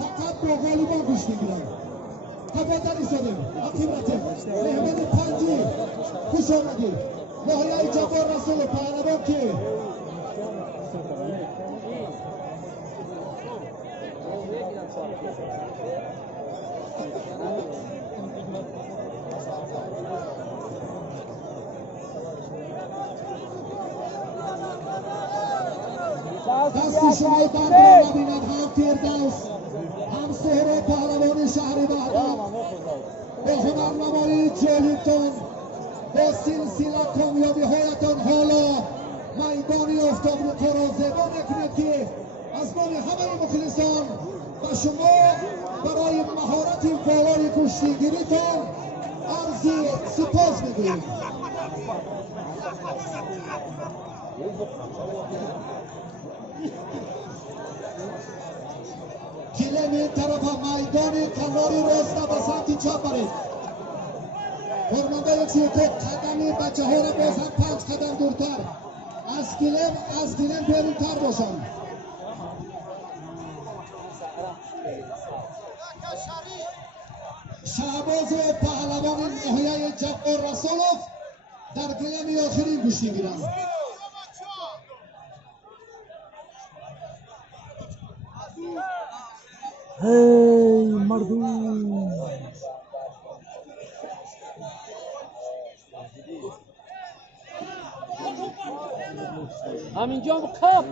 فقط با غالیبان گوش میگیرن. تفاضل ایستادیم. عقیبته. محمد پنجی. خوش آمدید. نهایه جبار رسول پهلوان که دست شما در رو نبیند هم فردوس هم سهره پهلوان شهر بغداد به هنرنمایی جالیتون با سلسله کامیابی هایتان حالا میدانی آفتاب رو زیبا نکند که از نام همه مخلصان و شما برای مهارت بالای کشتیگیریتان عرض سپاس می‌گوییم. گیلم این طرف میدان کناری راست به سمت چپ برید. فرمانده یک سیوتو قدمی بچه ها را باز هم 5 قدم دورتر از گیلم بیرونتر باشن. شهباز و پهلوان ناحیه جبار رسولوف در گیلم آخری گوش میگیرند. هی مردم همینجا کپ